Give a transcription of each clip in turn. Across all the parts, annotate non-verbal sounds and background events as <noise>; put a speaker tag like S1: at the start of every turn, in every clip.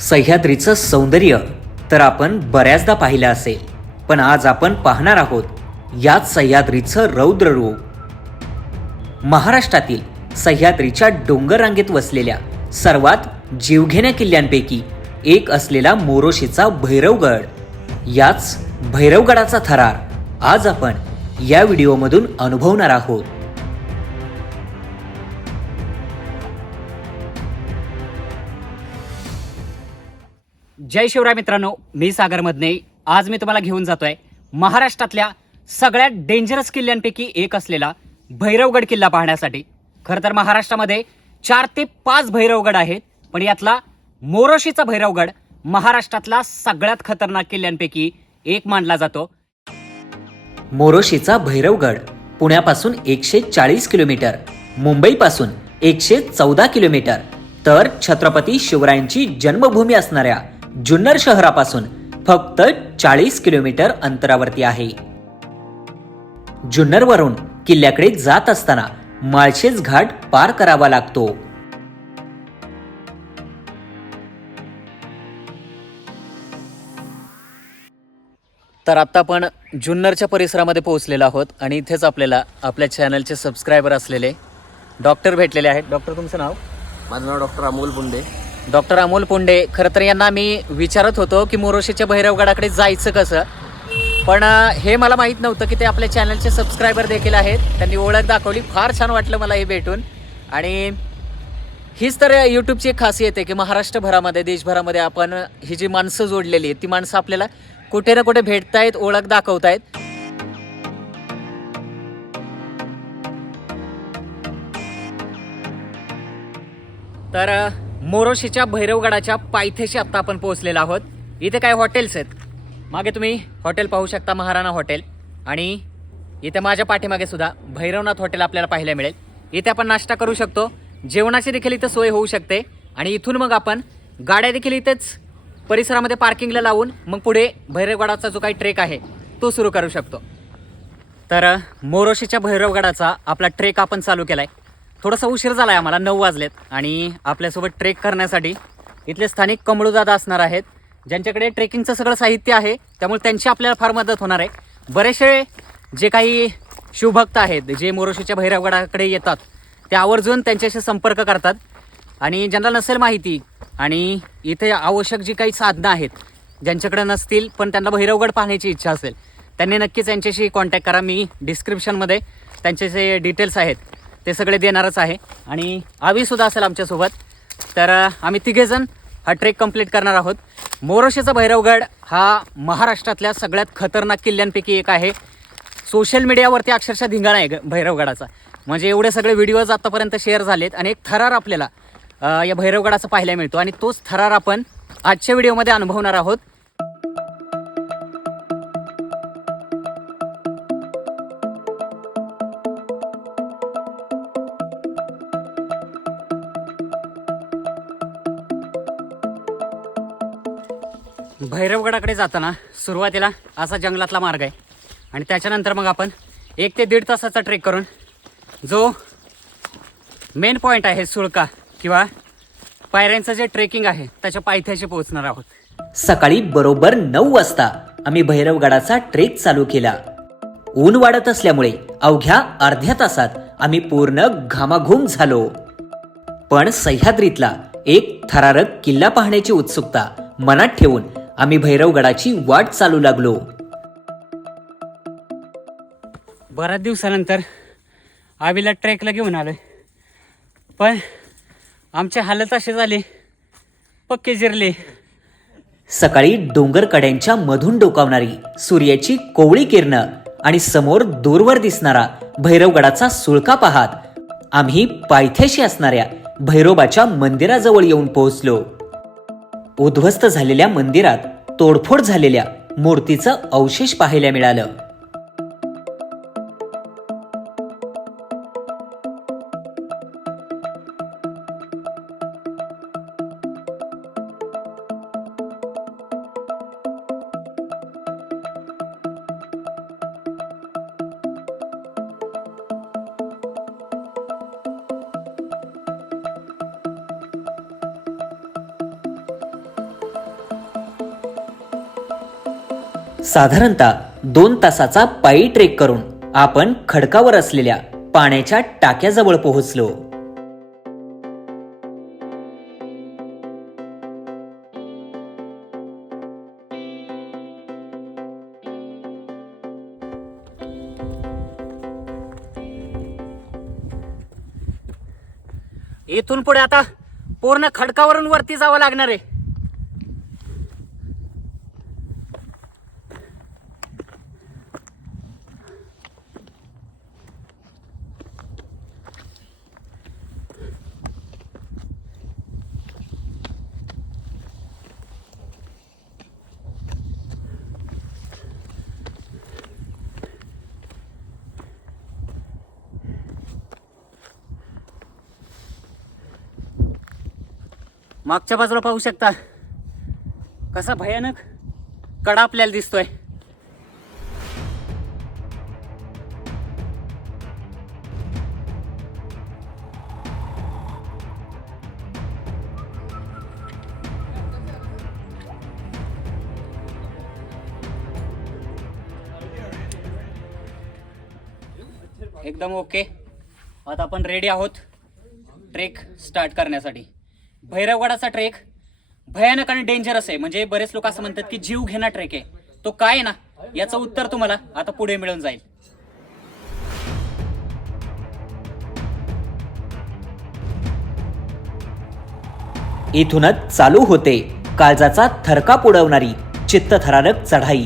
S1: सह्याद्रीचं सौंदर्य तर आपण बऱ्याचदा पाहिलं असेल. पण आज आपण पाहणार आहोत याच सह्याद्रीचं रौद्र रूप महाराष्ट्रातील सह्याद्रीच्या डोंगर रांगेत वसलेल्या सर्वात जीवघेण्या किल्ल्यांपैकी एक असलेला मोरोशीचा भैरवगड. याच भैरवगडाचा थरार आज आपण या व्हिडिओमधून अनुभवणार आहोत.
S2: जय शिवराय मित्रांनो मी सागर मधने आज मी तुम्हाला घेऊन जातोय महाराष्ट्रातल्या सगळ्यात डेंजरस किल्ल्यांपैकी एक असलेला भैरवगड किल्ला पाहण्यासाठी. खरं तर महाराष्ट्रामध्ये चार ते पाच भैरवगड आहेत पण यातला मोरोशीचा भैरवगड महाराष्ट्रातला सगळ्यात खतरनाक किल्ल्यांपैकी एक मानला जातो.
S1: मोरोशीचा भैरवगड पुण्यापासून एकशे चाळीस किलोमीटर मुंबईपासून एकशे चौदा किलोमीटर. तर छत्रपती शिवरायांची जन्मभूमी असणाऱ्या जुन्नर शहरापासून फक्त चाळीस किलोमीटर अंतरावरती आहे. जुन्नरवरून किल्ल्याकडे जात असताना माळशेज घाट पार करावा लागतो.
S2: तर आत्ता आपण जुन्नरच्या परिसरामध्ये पोहोचलेलो आहोत आणि इथेच आपल्याला आपल्या चॅनलचे सबस्क्रायबर असलेले डॉक्टर भेटलेले आहेत. डॉक्टर तुमचं नाव? माझं नाव डॉक्टर अमोल बुंडे. डॉक्टर अमोल पुंडे खरं तर यांना मी विचारत होतो की मोरोशीच्या भैरवगडाकडे जायचं कसं? पण हे मला माहीत नव्हतं की ते आपल्या चॅनलचे सबस्क्रायबर देखील आहेत. त्यांनी ओळख दाखवली. फार छान वाटलं मला हे भेटून. आणि हीच तर यूट्यूबची एक खासियत आहे की महाराष्ट्रभरामध्ये देशभरामध्ये आपण ही जी माणसं जोडलेली आहेत ती माणसं आपल्याला कुठे ना कुठे भेटतायत ओळख दाखवतायत. तर मोरोशीच्या भैरवगडाच्या पायथ्याशी आत्ता आपण पोहोचलेलो आहोत. इथे काय हॉटेल्स आहेत? मागे तुम्ही हॉटेल पाहू शकता महाराणा हॉटेल. आणि इथे माझ्या पाठीमागे सुद्धा भैरवनाथ हॉटेल आपल्याला पाहायला मिळेल. इथे आपण नाश्ता करू शकतो. जेवणाची देखील इथं सोय होऊ शकते. आणि इथून मग आपण गाड्या देखील इथेच परिसरामध्ये पार्किंगला लावून मग पुढे भैरवगडाचा जो काही ट्रेक आहे तो सुरू करू शकतो. तर मोरोशीच्या भैरवगडाचा आपला ट्रेक आपण चालू केला आहे थोडासा उशीर झाला आहे आम्हाला नऊ वाजलेत. आणि आपल्यासोबत ट्रेक करण्यासाठी इथले स्थानिक कमळूदादा असणार आहेत. ज्यांच्याकडे ट्रेकिंगचं सगळं साहित्य आहे त्यामुळे त्यांची आपल्याला फार मदत होणार आहे. बरेचसे जे काही शिवभक्त आहेत जे मोरोशीच्या भैरवगडाकडे येतात ते आवर्जून त्यांच्याशी संपर्क करतात. आणि ज्यांना नसेल माहिती आणि इथे आवश्यक जी काही साधनं आहेत ज्यांच्याकडे नसतील पण त्यांना भैरवगड पाहण्याची इच्छा असेल त्यांनी नक्कीच यांच्याशी कॉन्टॅक्ट करा. मी डिस्क्रिप्शनमध्ये त्यांचे जे डिटेल्स आहेत. ते सगळे देणारच आहे. आणि आवीसुद्धा असेल आमच्यासोबत. तर आम्ही तिघेजण हा ट्रेक कंप्लीट करणार आहोत. मोरोशेचा भैरवगड हा महाराष्ट्रातल्या सगळ्यात खतरनाक किल्ल्यांपैकी एक आहे. सोशल मीडियावरती अक्षरशः धिंगाणा आहे ग- भैरवगडाचा. म्हणजे एवढे सगळे व्हिडिओज आतापर्यंत शेअर झालेत आणि एक थरार आपल्याला या भैरवगडाचा पाहायला मिळतो. आणि तोच थरार आपण आजच्या व्हिडिओमध्ये अनुभवणार आहोत. भैरवगडाकडे जाताना सुरुवातीला असा जंगलातला मार्ग आहे. आणि त्याच्यानंतर मग आपण एक ते दीड तासाचा ट्रेक करून जो मेन पॉईंट आहे सुळका किंवा पायऱ्यांचं जे ट्रेकिंग आहे त्याच्या पायथ्याशी पोहोचणार आहोत.
S1: सकाळी बरोबर नऊ वाजता आम्ही भैरवगडाचा ट्रेक चालू केला. ऊन वाढत असल्यामुळे अवघ्या अर्ध्या तासात आम्ही पूर्ण घामाघूम झालो. पण सह्याद्रीतला एक थरारक किल्ला पाहण्याची उत्सुकता मनात ठेवून आम्ही भैरवगडाची वाट चालू लागलो.
S2: बऱ्याच दिवसानंतर आवीला ट्रेकला घेऊन आलोय. पण आमची हालत अशी
S1: झाली पक्के जिरले. सकाळी डोंगर कड्यांच्या मधून डोकावणारी सूर्याची कोवळी किरणं आणि समोर दूरवर दिसणारा भैरवगडाचा सुळका पाहात आम्ही पायथ्याशी असणाऱ्या भैरोबाच्या मंदिराजवळ येऊन पोहोचलो. उद्ध्वस्त झालेल्या मंदिरात तोडफोड झालेल्या मूर्तीचं अवशेष पाहायला मिळालं. साधारणतः दोन तासाचा पायी ट्रेक करून आपण खडकावर असलेल्या पाण्याच्या टाक्याजवळ पोहोचलो.
S2: इथून पुढे आता पूर्ण खडकावरून वरती जावं लागणार आहे. मागच्या बाजूला पाहू शकता. कसा भयानक कडा आपल्याला दिसतोय. एकदम ओके आता आपण रेडी आहोत ट्रेक स्टार्ट करण्यासाठी. भैरवगडाचा ट्रेक भयानक आणि डेंजरस आहे. म्हणजे बरेच लोक असं म्हणतात की जीव घेणा ट्रेक आहे. तो काय आहे ना याचं उत्तर तुम्हाला आता पुढे मिळून जाईल.
S1: इथूनच चालू होते काळजाचा थरकाप उडवणारी चित्तथरारक चढाई.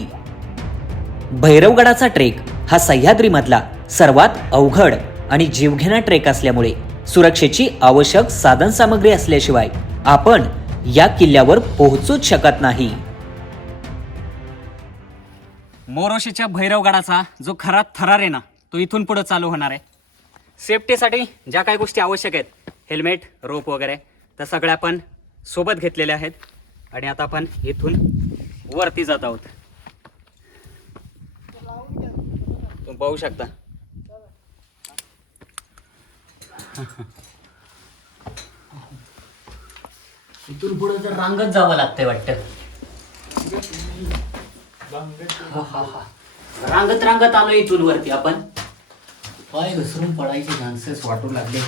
S1: भैरवगडाचा ट्रेक हा सह्याद्रीमधला सर्वात अवघड आणि जीवघेणा ट्रेक असल्यामुळे सुरक्षेची आवश्यक साधनसामग्री असल्याशिवाय आपण या किल्ल्यावर पोहोचूच शकत नाही.
S2: मोरोशीच्या भैरवगडाचा जो खरा थरार आहे ना तो इथून पुढे चालू होणार आहे. सेफ्टीसाठी ज्या काही गोष्टी आवश्यक आहेत हेल्मेट रोप वगैरे त्या सगळ्या आपण सोबत घेतलेल्या आहेत. आणि आता आपण इथून वरती जात आहोत. तुम्ही पाहू शकता. <laughs> इथून पुढे तर रांगत जावं लागतंय वाटतं. हा, हा, हा. रांगत रांगत आलो इथून वरती आपण. पाय घसरून पडायचे चान्सेस वाटू लागले.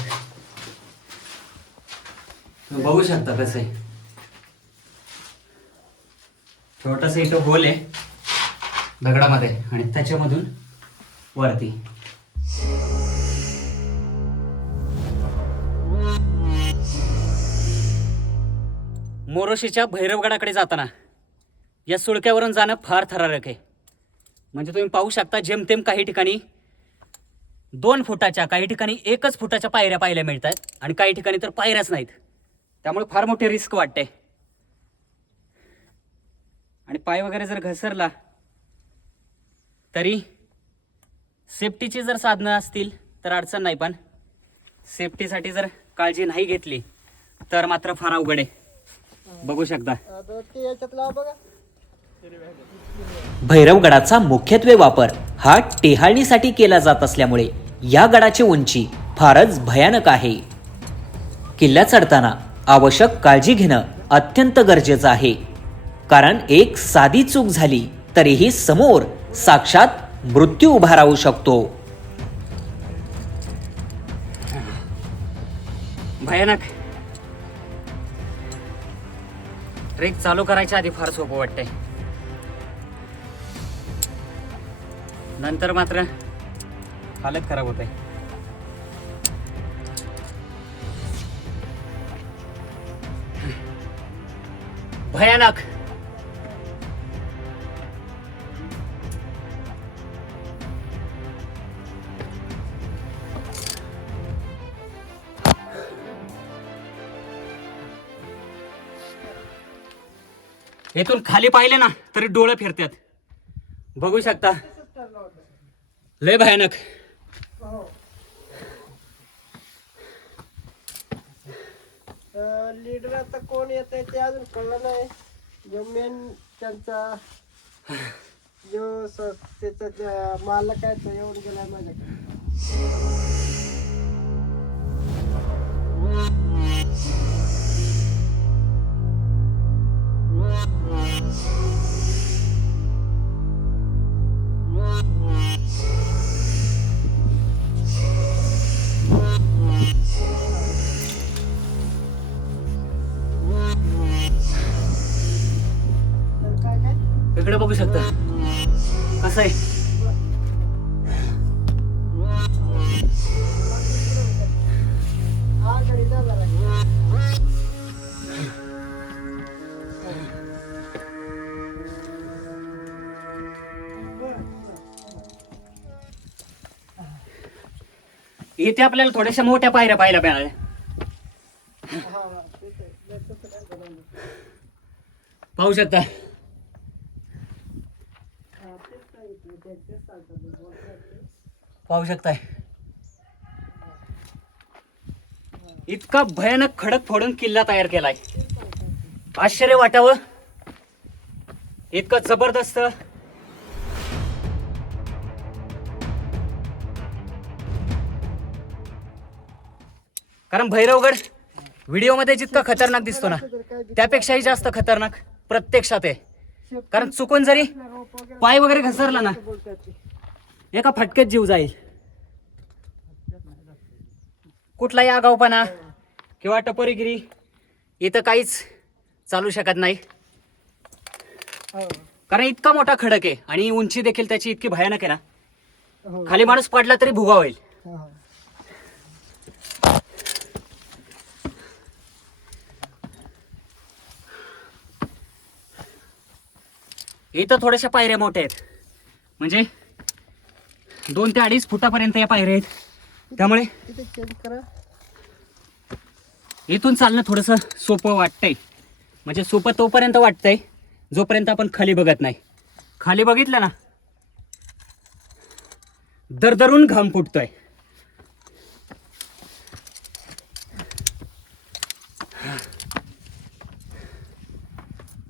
S2: बघू शकता कसं आहे. छोटस इथं होल आहे. दगडामध्ये आणि त्याच्यामधून वरती. मोरोशीच्या भैरवगडाकडे जाताना या सुळक्यावरून जाणं फार थरारक आहे. म्हणजे तुम्ही पाहू शकता जेमतेम काही ठिकाणी दोन फुटाच्या काही ठिकाणी एकच फुटाच्या पायऱ्या पाहायला मिळतात आणि काही ठिकाणी तर पायऱ्याच नाहीत. त्यामुळे फार मोठी रिस्क वाटते. आणि पाय वगैरे जर घसरला तरी सेफ्टीची जर साधनं असतील तर अडचण नाही पण सेफ्टीसाठी जर काळजी नाही घेतली तर मात्र फार अवघड आहे. बघू शकता.
S1: भैरवगडाचा मुख्यत्वे वापर हा टेहाळणीसाठी केला जात असल्यामुळे या गडाची उंची फारच भयानक आहे. किल्ला चढताना आवश्यक काळजी घेणं अत्यंत गरजेचं आहे. कारण एक साधी चूक झाली तरीही समोर साक्षात मृत्यू उभा राहू शकतो.
S2: भयानक. ट्रेक चालू करायच्या आधी फार सोपं वाटतंय. नंतर मात्र हालत खराब होते भयानक. येथून खाली पाहिले ना तरी डोळे फिरतात बघू शकता. लय भयानक. लीडर आता कोण येत आहे ते अजून कळलं नाही. जो मेन त्यांचा जो त्याचा मालक आहे तो येऊन गेलाय माझ्याकडे.
S1: इकडे बघू शकता.
S2: कसं आहे? इथे आपल्याला थोड्याशा मोठ्या पायऱ्या पाहायला मिळाल्या. पाहू शकता. पाहू शकताय. इतका भयानक खडक फोडून किल्ला तयार केलाय. आश्चर्य वाटावं. इतकं जबरदस्त. कारण भैरवगड व्हिडिओमध्ये जितका खतरनाक दिसतो ना त्यापेक्षाही जास्त खतरनाक प्रत्यक्षात आहे. कारण चुकून जरी पाय वगैरे घसरला ना एका फटक्यात जीव जाईल. कुठलाही आगावपणा किंवा टपोरीगिरी इथं काहीच चालू शकत नाही. कारण इतका मोठा खडक आहे आणि उंची देखील त्याची इतकी भयानक आहे
S1: ना.
S2: खाली माणूस पडला तरी भुगा होईल. इथं थोड्याशा पायऱ्या मोठ्या आहेत. म्हणजे दोन ते अडीच फुटापर्यंत या पायऱ्या आहेत. त्यामुळे इथून चालणं थोडंसं सोपं वाटतंय. म्हणजे सोपं तोपर्यंत वाटतंय जोपर्यंत आपण खाली बघत नाही. खाली बघितलं ना? दरदरून घाम फुटतोय.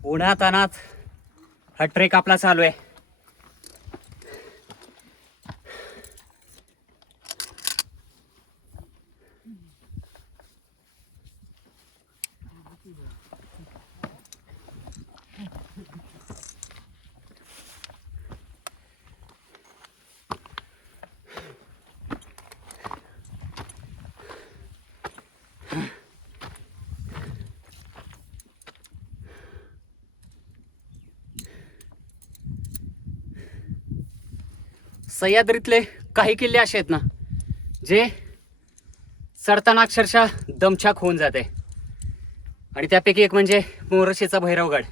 S2: उन्हात अनाथ हा ट्रेक आपला चालू आहे. सह्याद्रीतले काही किल्ले असे आहेत ना जे चढताना अक्षरशः दमछाक होऊन जाते. आणि त्यापैकी एक म्हणजे मोरशीचा भैरवगड.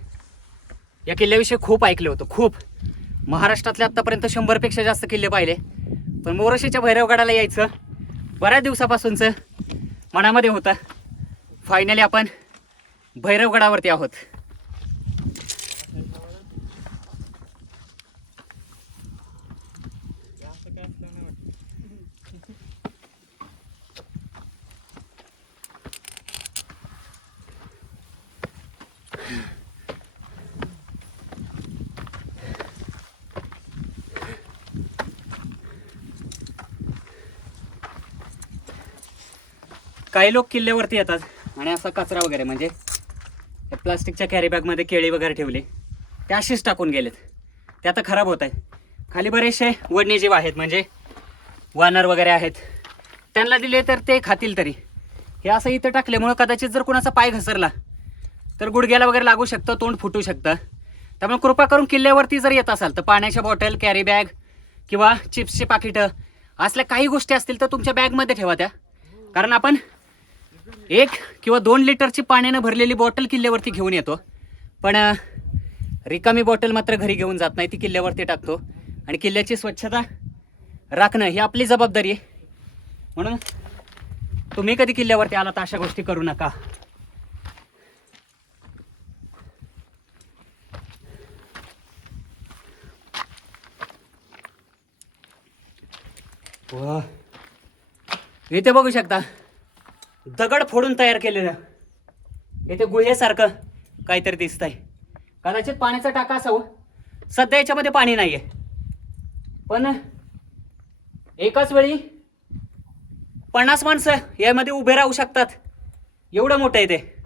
S2: या किल्ल्याविषयी खूप ऐकलं होतं खूप. महाराष्ट्रातले आत्तापर्यंत शंभरपेक्षा जास्त किल्ले पाहिले पण मोरशीच्या भैरवगडाला यायचं बऱ्याच दिवसापासूनचं मनामध्ये होतं. फायनली आपण भैरवगडावरती आहोत. काही लोक किल्ल्यावरती येतात. आणि असा कचरा वगैरे म्हणजे प्लास्टिकच्या कॅरीबॅगमध्ये केळी वगैरे ठेवले. ते अशीच टाकून गेलेत. ते आता खराब होत आहेत. खाली बरेचसे वन्यजीव आहेत म्हणजे वानर वगैरे आहेत. त्यांना दिले तर ते खातील तरी. हे असं इथं टाकल्यामुळं कदाचित जर कुणाचा पाय घसरला तर गुडघ्याला वगैरे लागू शकतं तोंड फुटू शकतं. त्यामुळे कृपा करून किल्ल्यावरती जर येत असाल तर पाण्याच्या बॉटल कॅरी बॅग किंवा चिप्सची पाकिटं असल्या काही गोष्टी असतील तर तुमच्या बॅगमध्ये ठेवा त्या. कारण आपण एक किंवा दोन लिटरची पाण्यानं भरलेली बॉटल किल्ल्यावरती घेऊन येतो. पण रिकामी बॉटल मात्र घरी घेऊन जात नाही ती किल्ल्यावरती टाकतो. आणि किल्ल्याची स्वच्छता राखणं ही आपली जबाबदारी आहे. म्हणून तुम्ही कधी किल्ल्यावरती आला तर अशा गोष्टी करू नका. वा. इथे बघू शकता. दगड फोडून तयार केलेलं. येथे गुहेसारखं काहीतरी दिसतंय. कदाचित पाण्याचा टाका असावं. सध्या याच्यामध्ये पाणी नाही आहे पण एकाच वेळी पन्नास माणसं यामध्ये उभे राहू शकतात. एवढं मोठं आहे ते.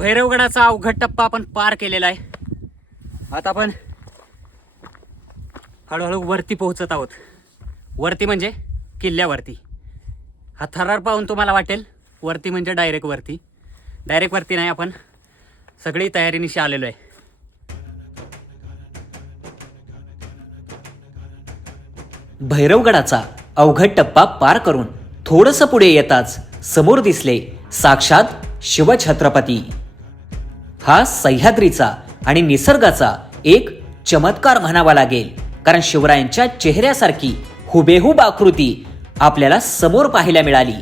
S2: भैरवगडाचा अवघड टप्पा आपण पार केलेला आहे. आता आपण हळूहळू वरती पोहोचत आहोत. वरती म्हणजे किल्ल्यावरती. हा थरार पाहून तुम्हाला वाटेल वरती म्हणजे डायरेक्ट वरती. डायरेक्ट वरती नाही आपण सगळी तयारीनिशी आलेलो आहे.
S1: भैरवगडाचा अवघड टप्पा पार करून थोडंसं पुढे येताच समोर दिसले साक्षात शिवछत्रपती. हा सह्याद्रीचा आणि निसर्गाचा एक चमत्कार म्हणावा लागेल. कारण शिवरायांच्या चेहऱ्यासारखी हुबेहूब आकृती आपल्याला समोर पाहायला मिळाली.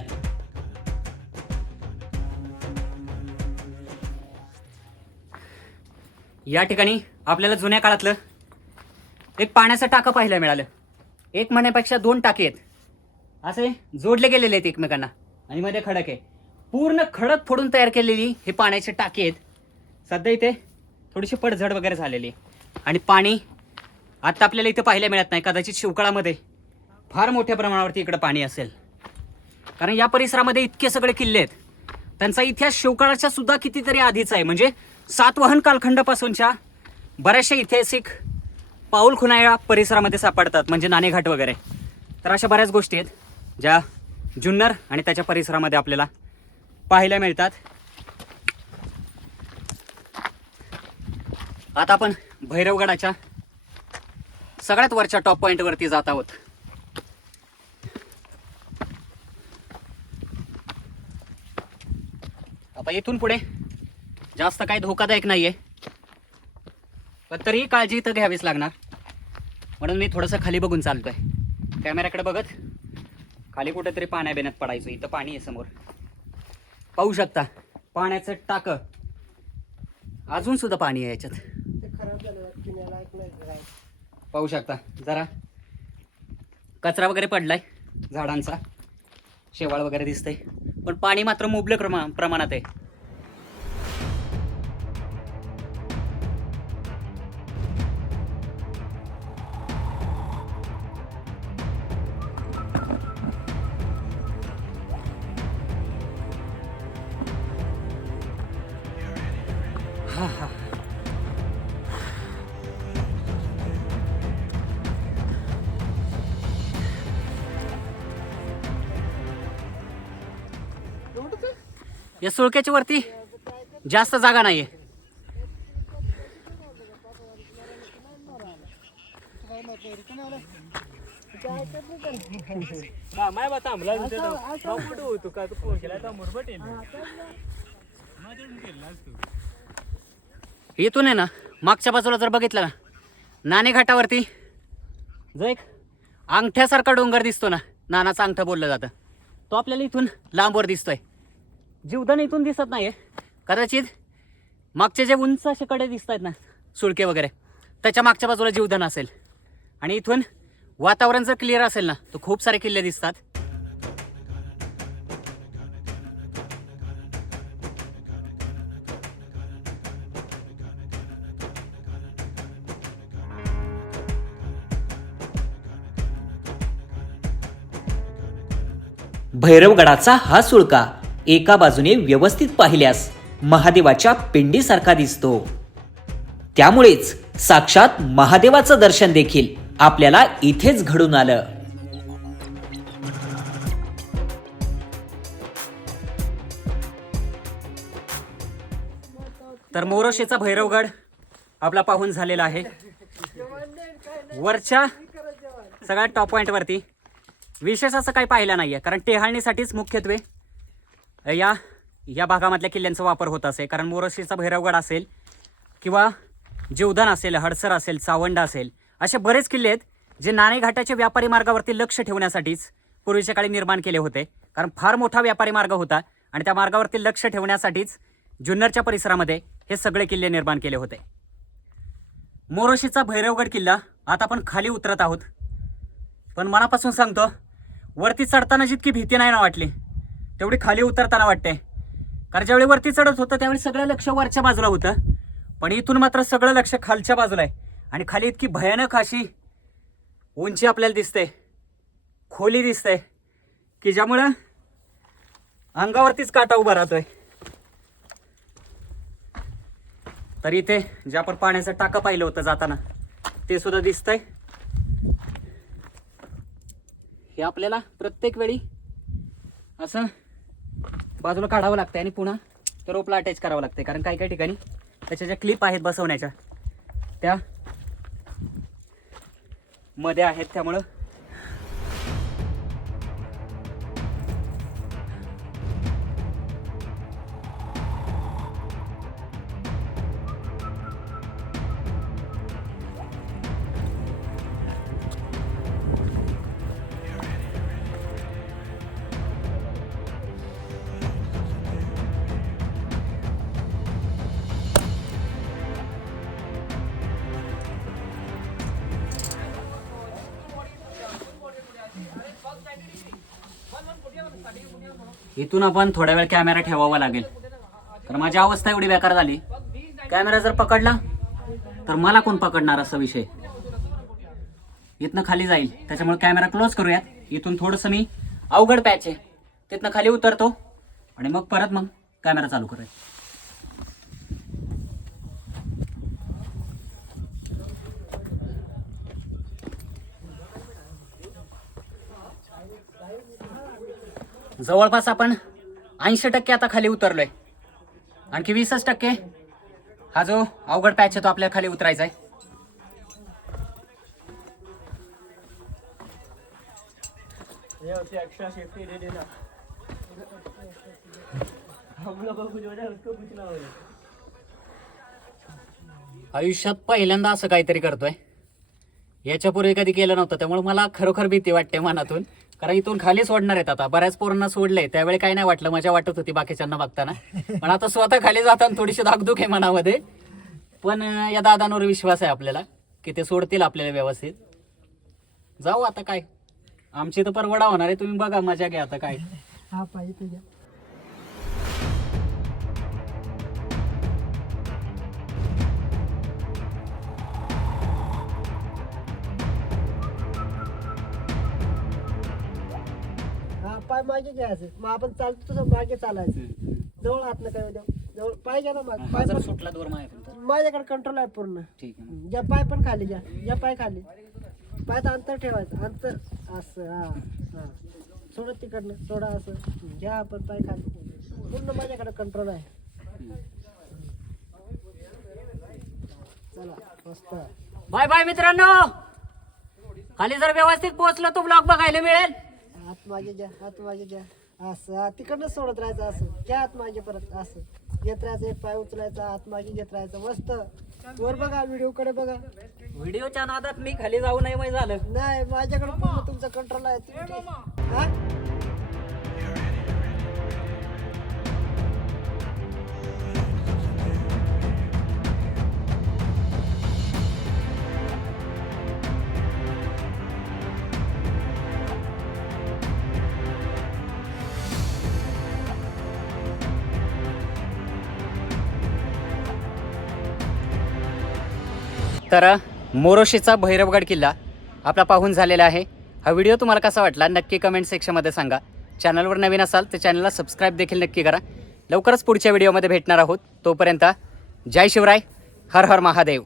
S2: या ठिकाणी आपल्याला जुन्या काळातलं एक पाण्याचं टाकं पाहायला मिळालं. एक म्हणण्यापेक्षा दोन टाके आहेत. असे जोडले गेलेले आहेत एकमेकांना. आणि मध्ये खडक आहे. पूर्ण खडक फोडून तयार केलेली हे पाण्याचे टाके आहेत. सध्या इथे थोडीशी पडझड वगैरे झालेली आहे. आणि पाणी आत्ता आपल्याला इथे पाहायला मिळत नाही. कदाचित शिवकाळामध्ये फार मोठ्या प्रमाणावरती इकडं पाणी असेल. कारण या परिसरामध्ये इतके सगळे किल्ले आहेत. त्यांचा इतिहास शिवकाळाच्या सुद्धा कितीतरी आधीचा आहे. म्हणजे सातवाहन कालखंडापासूनच्या बऱ्याचशा ऐतिहासिक पाऊलखुणा या परिसरामध्ये सापडतात. म्हणजे नाणेघाट वगैरे. तर अशा बऱ्याच गोष्टी आहेत ज्या जुन्नर आणि त्याच्या परिसरामध्ये आपल्याला पाहायला मिळतात. आता आपण भैरवगडाच्या सगळ्यात वरच्या टॉप पॉईंटवरती जात आहोत. आता इथून पुढे जास्त काही धोकादायक नाही आहे पण तरीही काळजी इथं घ्यावीच लागणार. म्हणून मी थोडंसं खाली बघून चालतोय. कॅमेऱ्याकडे बघत खाली कुठेतरी पाण्या बिण्यात पडायचं. इथं पाणी आहे समोर. पाहू शकता पाण्याचं टाकं. अजून सुद्धा पाणी आहे याच्यात. पाहू शकता. जरा कचरा वगैरे पडलाय. झाडांचा. शेवाळ वगैरे दिसतंय. पण पाणी मात्र मुबलक प्रमा प्रमाणात आहे. या सुळक्याच्या वरती जास्त जागा नाहीये. इथून आहे ना मागच्या बाजूला जर बघितलं ना नाणे घाटावरती जो एक अंगठ्यासारखा डोंगर दिसतो ना नानाचा अंगठा बोललं जातं. तो आपल्याला इथून लांबवर दिसतोय. जीवदान इथून दिसत नाहीये. कदाचित मागचे जे उंच असे कडे दिसत आहेत ना सुळके वगैरे त्याच्या मागच्या बाजूला जीवदान असेल. आणि इथून वातावरण जर क्लिअर असेल ना तर खूप सारे किल्ले दिसतात.
S1: भैरवगडाचा हा सुळका एका बाजूने व्यवस्थित पाहिल्यास महादेवाच्या पिंडीसारखा दिसतो. त्यामुळेच साक्षात महादेवाचं दर्शन देखील आपल्याला इथेच घडून आलं.
S2: तर मोरोशेचा भैरवगड आपला पाहून झालेला आहे. वरच्या सगळ्यात टॉप पॉईंटवरती विशेष असं काही पाहिलं नाही आहे कारण टेहाळणीसाठीच मुख्यत्वे या या भागामधल्या किल्ल्यांचा वापर होत असे कारण मोरशीचा भैरवगड असेल किंवा जीवधन असेल हडसर असेल चावंड असेल असे बरेच किल्ले आहेत जे नाणेघाटाच्या व्यापारी मार्गावरती लक्ष ठेवण्यासाठीच पूर्वीच्या काळी निर्माण केले होते. कारण फार मोठा व्यापारी मार्ग होता आणि त्या मार्गावरती लक्ष ठेवण्यासाठीच जुन्नरच्या परिसरामध्ये हे सगळे किल्ले निर्माण केले होते. मोरोशीचा भैरवगड किल्ला आता आपण खाली उतरत आहोत. पण मनापासून सांगतो वरती चढताना जितकी भीती नाही ना वाटली? तेवढी खाली उतरताना वाटते. कारण ज्यावेळी वरती चढत होतं त्यावेळी सगळं लक्ष वरच्या बाजूला होतं. पण इथून मात्र सगळं लक्ष खालच्या बाजूला आहे. आणि खाली इतकी भयानक अशी उंची आपल्याला दिसते. खोली दिसते. की ज्यामुळं अंगावरतीच काटा उभा राहतोय. तर इथे जे आपण पाण्याचं टाकं पाहिलं होतं जाताना ते सुद्धा दिसतंय. हे आपल्याला प्रत्येक वेळी असं बाजूला काढावं लागतं आणि पुन्हा तो रोपला अटॅच करावं लागतं कारण काही काही ठिकाणी त्याच्या ज्या क्लिप आहेत बसवण्याच्या त्या मध्ये आहेत. त्यामुळं इथून आपण थोड्या वेळ कॅमेरा ठेवावा लागेल. तर माझी अवस्था एवढी बेकार झाली. कॅमेरा जर पकडला तर मला कोण पकडणार असा विषय? इथनं खाली जाईल. त्याच्यामुळे कॅमेरा क्लोज करूयात. इथून थोडंसं मी अवघड पॅच आहे. तिथनं खाली उतरतो. आणि मग परत मग कॅमेरा चालू करूया जवळपास आपण ऐंशी टक्के आता खाली उतरलोय. आणखी वीसच टक्के. हा जो अवघड पॅच आहे तो आपल्या खाली उतरायचा आहे. आयुष्यात पहिल्यांदा असं काहीतरी करतोय. याच्यापूर्वी कधी केलं नव्हतं त्यामुळे मला खरोखर भीती वाटते मनातून. कारण इथून खाली सोडणार आहेत आता. बऱ्याच पोरांना सोडले त्यावेळी काय नाही वाटलं. मजा वाटत होती बाकीच्यांना बघताना. पण आता स्वतः खाली जाताना थोडीशी धाकधूक आहे मनामध्ये. पण या दादांवर विश्वास आहे आपल्याला की ते सोडतील आपल्याला व्यवस्थित. जाऊ आता काय. आमची तर परवडा होणार आहे. तुम्ही बघा मजा घ्या आता काय.
S1: हा पाहिजे.
S2: पाय मागे घ्यायचं. मग आपण चालतो तसं मागे चालायचं. जवळ हात नका येऊ देऊ. जवळ पाय घ्या ना मागे. पाय पण सुटला दोर तर माझ्याकडे कंट्रोल आहे पूर्ण. ठीक आहे हम्म. या पाय पण खाली घ्या. या पाय खाली. पायात अंतर ठेवायचं. अंतर असं हा हा. सोडा तिकडनं. सोडा असं. घ्या आपण पाय खाली. पूर्ण माझ्याकडे कंट्रोल आहे. चला मस्त. बाय बाय मित्रांनो. खाली जर व्यवस्थित पोहोचलो तो ब्लॉग बघायला मिळेल. हात मागे घ्या हात मागे घ्या असं तिकडनं सोडत राहायचं असं. घ्या हात मागे परत असं. घेत राहायचं एक पाय उचलायचा हात मागे घेत राहायचं. मस्त. वर बघा व्हिडिओ कडे बघा. व्हिडिओच्या नादात मी खाली जाऊ नये झालं. नाही माझ्याकडे पूर्ण तुमचं कंट्रोल आहे. तुम्ही- हा? तर मोरोशीचा भैरवगड किल्ला आपला पाहून झालेला आहे. हा व्हिडिओ तुम्हाला कसा वाटला नक्की कमेंट सेक्शनमध्ये सांगा. चॅनलवर नवीन असाल तर चॅनलला सबस्क्राईब देखील नक्की करा. लवकरच पुढच्या व्हिडिओमध्ये भेटणार आहोत. तोपर्यंत जय शिवराय हर हर महादेव.